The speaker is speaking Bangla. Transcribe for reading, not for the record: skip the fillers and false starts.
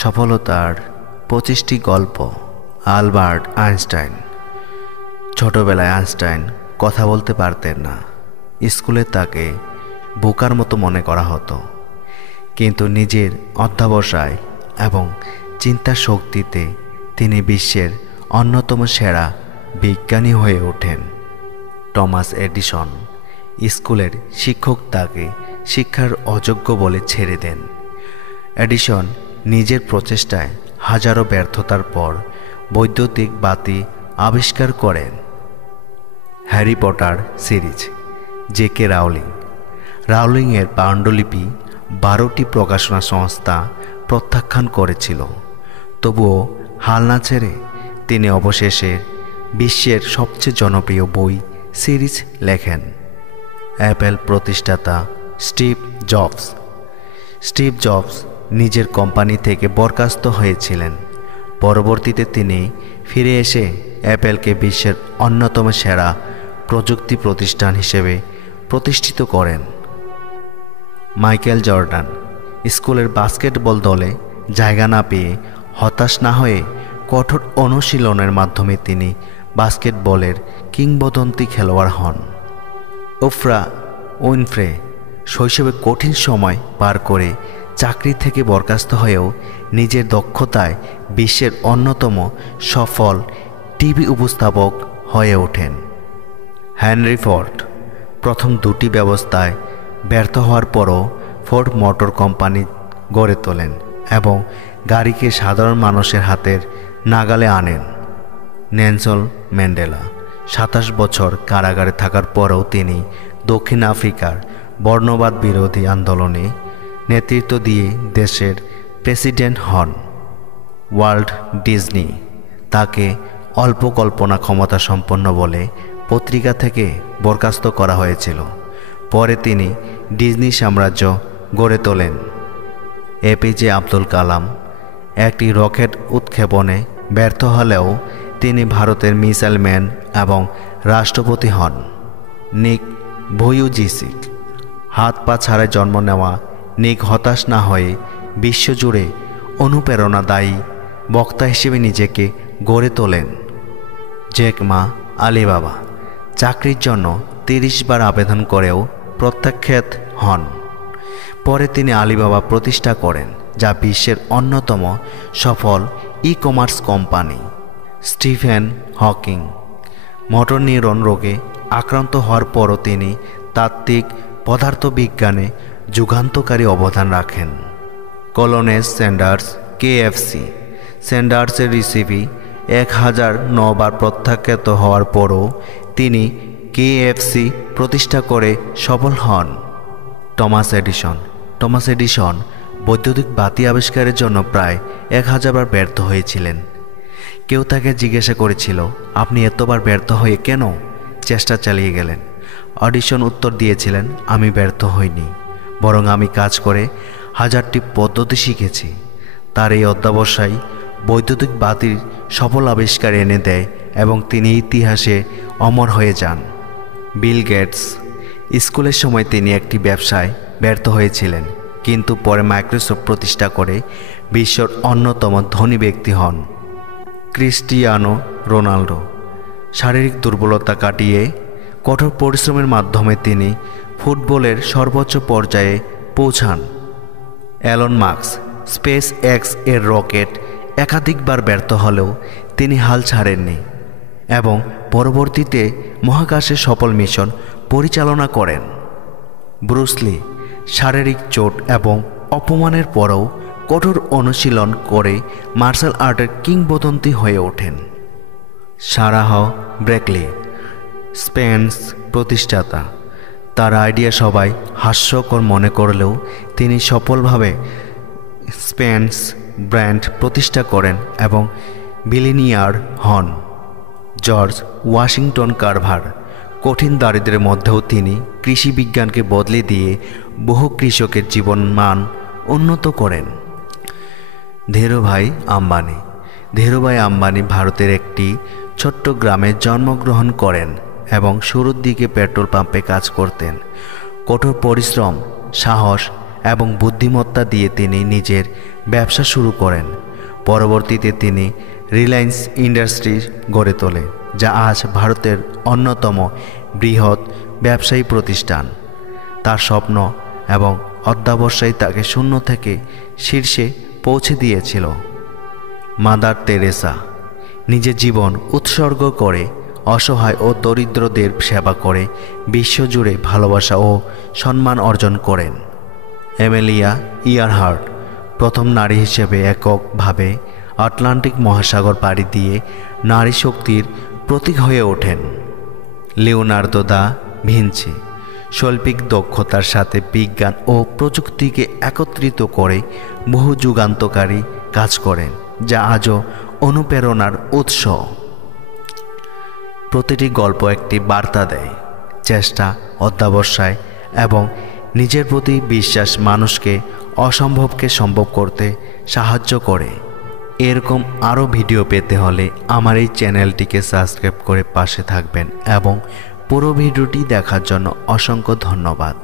সফলতার 25টি গল্প। Albert Einstein. ছোটবেলায় আইনস্টাইন কথা বলতে পারতেন না। স্কুলে তাকে বোকার মতো মনে করা হতো, কিন্তু নিজের অধ্যবসায় এবং চিন্তা শক্তিতে তিনি বিশ্বের অন্যতম সেরা বিজ্ঞানী হয়ে ওঠেন। Thomas Edison. স্কুলের শিক্ষক তাকে শিক্ষার অযোগ্য বলে ছেড়ে দেন। এডিসন নিজের প্রচেষ্টায় হাজারো ব্যর্থতার পর বৈদ্যুতিক বাতি আবিষ্কার করেন। Harry Potter series. J K. Rowling. রাউলিংয়ের পাণ্ডুলিপি 12টি প্রকাশনা সংস্থা প্রত্যাখ্যান করেছিল, তবুও হাল না ছেড়ে তিনি অবশেষে বিশ্বের সবচেয়ে জনপ্রিয় বই সিরিজ লেখেন। অ্যাপল প্রতিষ্ঠাতা স্টিভ জবস। স্টিভ জবস নিজের কোম্পানি থেকে বরখাস্ত হয়েছিলেন। পরবর্তীতে তিনি ফিরে এসে অ্যাপলকে বিশ্বের অন্যতম সেরা প্রযুক্তি প্রতিষ্ঠান হিসেবে প্রতিষ্ঠিত করেন। Michael Jordan. স্কুলের বাস্কেটবল দলে জায়গা না পেয়ে হতাশ না হয়ে কঠোর অনুশীলনের মাধ্যমে তিনি বাস্কেটবলের কিংবদন্তি খেলোয়াড় হন। ওফরা উইনফ্রে। শৈশবে কঠিন সময় পার করে চাকরি থেকে বরখাস্ত হয়েও নিজের দক্ষতায় বিশ্বের অন্যতম সফল টিভি উপস্থাপক হয়ে ওঠেন। Henry Ford. প্রথম দুটি ব্যবস্থায় ব্যর্থ হওয়ার পরও ফোর্ড মোটর কোম্পানি গড়ে তোলেন এবং গাড়িকে সাধারণ মানুষের হাতের নাগালে আনেন। Nelson Mandela. 27 বছর কারাগারে থাকার পরেও তিনি দক্ষিণ আফ্রিকার বর্ণবাদ বিরোধী আন্দোলনে নেতৃত্ব দিয়ে দেশের প্রেসিডেন্ট হন। Walt Disney. তাকে অল্প কল্পনা ক্ষমতা সম্পন্ন বলে পত্রিকা থেকে বরখাস্ত করা হয়েছিল। পরে তিনি ডিজনি সাম্রাজ্য গড়ে তোলেন। এপিজে আব্দুল কালাম। একটি রকেট উৎক্ষেপণে ব্যর্থ হলেও তিনি ভারতের মিসাইল ম্যান এবং রাষ্ট্রপতি হন। নিক ভুইজিসিক। হাত পা ছাড়াই জন্ম নেওয়া নিক হতাশ না হয়ে বিশ্বজুড়ে অনুপ্রেরণাদায়ী বক্তা হিসেবে নিজেকে গড়ে তোলেন। Jack Ma Alibaba. চাকরির জন্য 30 বার আবেদন করেও প্রত্যাখ্যাত হন। পরে তিনি আলিবাবা প্রতিষ্ঠা করেন, যা বিশ্বের অন্যতম সফল e-commerce company. Stephen Hawking. Motor neuron রোগে আক্রান্ত হওয়ার পরও তিনি তাত্ত্বিক পদার্থবিজ্ঞানে যুগান্তকারী অবদান রাখেন। Colonel Sanders. কেএফসি। স্যান্ডার্সের রেসিপি 1009 বার প্রত্যাখ্যাত হওয়ার পরও তিনি কেএফসি প্রতিষ্ঠা করে সফল হন। Thomas Edison. টমাস এডিসন বৈদ্যুতিক বাতি আবিষ্কারের জন্য প্রায় 1000 বার ব্যর্থ হয়েছিলেন। কেউ তাকে জিজ্ঞাসা করেছিল, আপনি এতবার ব্যর্থ হয়ে কেন চেষ্টা চালিয়ে গেলেন? এডিসন উত্তর দিয়েছিলেন, আমি ব্যর্থ হইনি, বরং আমি কাজ করে 1000টি পদ্ধতি শিখেছি। তার এই অধ্যবসায় বৈদ্যুতিক বাতির সফল আবিষ্কার এনে দেয় এবং তিনি ইতিহাসে অমর হয়ে যান। Bill Gates. স্কুলের সময় তিনি একটি ব্যবসায় ব্যর্থ হয়েছিলেন, কিন্তু পরে মাইক্রোসফট প্রতিষ্ঠা করে বিশ্বের অন্যতম ধনী ব্যক্তি হন। Cristiano Ronaldo. শারীরিক দুর্বলতা কাটিয়ে কঠোর পরিশ্রমের মাধ্যমে তিনি ফুটবলের সর্বোচ্চ পর্যায়ে পৌঁছান। Elon Musk. স্পেস এক্স এর রকেট একাধিকবার ব্যর্থ হলেও তিনি হাল ছাড়েননি এবং পরবর্তীতে মহাকাশে সফল মিশন পরিচালনা করেন। ব্রুস লি। শারীরিক চোট এবং অপমানের পরেও কঠোর অনুশীলন করে মার্শাল আর্টের কিংবদন্তি হয়ে ওঠেন। সারাহ ব্রেকলি। স্পেন্স প্রতিষ্ঠাতা। তার আইডিয়া সবাই হাস্যকর মনে করলেও তিনি সফলভাবে স্পেন্স ব্র্যান্ড প্রতিষ্ঠা করেন এবং বিলিনিয়ার হন। George Washington Carver. কঠিন দারিদ্র্যের মধ্যেও তিনি কৃষি বিজ্ঞানকে বদলে দিয়ে বহু কৃষকের জীবনমান উন্নত করেন। ধীরুভাই আম্বানি। ধীরুভাই আম্বানি ভারতের একটি ছোট্ট গ্রামে জন্মগ্রহণ করেন এবং শুরুর দিকে পেট্রোল পাম্পে কাজ করতেন। কঠোর পরিশ্রম, সাহস এবং বুদ্ধিমত্তা দিয়ে তিনি নিজের ব্যবসা শুরু করেন। পরবর্তীতে তিনি রিলায়েন্স ইন্ডাস্ট্রিজ গড়ে তোলেন, যা আজ ভারতের অন্যতম বৃহৎ ব্যবসায়ী প্রতিষ্ঠান। তার স্বপ্ন এবং অধ্যবসায় তাকে শূন্য থেকে শীর্ষে পৌঁছে দিয়েছিল। মাদার তেরেসা নিজের জীবন উৎসর্গ করে অসহায় ও দরিদ্রদের সেবা করে বিশ্বজুড়ে ভালোবাসা ও সম্মান অর্জন করেন। এমেলিয়া ইয়ারহার্ট প্রথম নারী হিসেবে এককভাবে আটলান্টিক মহাসাগর পাড়ি দিয়ে নারী শক্তির প্রতীক হয়ে ওঠেন। লিওনার্দো দা ভিঞ্চি শৈল্পিক দক্ষতার সাথে বিজ্ঞান ও প্রযুক্তিকে একত্রিত করে বহু যুগান্তকারী কাজ করেন, যা আজও অনুপ্রেরণার উৎস। প্রতিটি গল্প একটি বার্তা দেয়। চেষ্টা, অধ্যবসায় এবং নিজের প্রতি বিশ্বাস মানুষকে অসম্ভবকে সম্ভব করতে সাহায্য করে। এরকম আরও ভিডিও পেতে হলে আমার এই চ্যানেলটিকে সাবস্ক্রাইব করে পাশে থাকবেন এবং পুরো ভিডিওটি দেখার জন্য অসংখ্য ধন্যবাদ।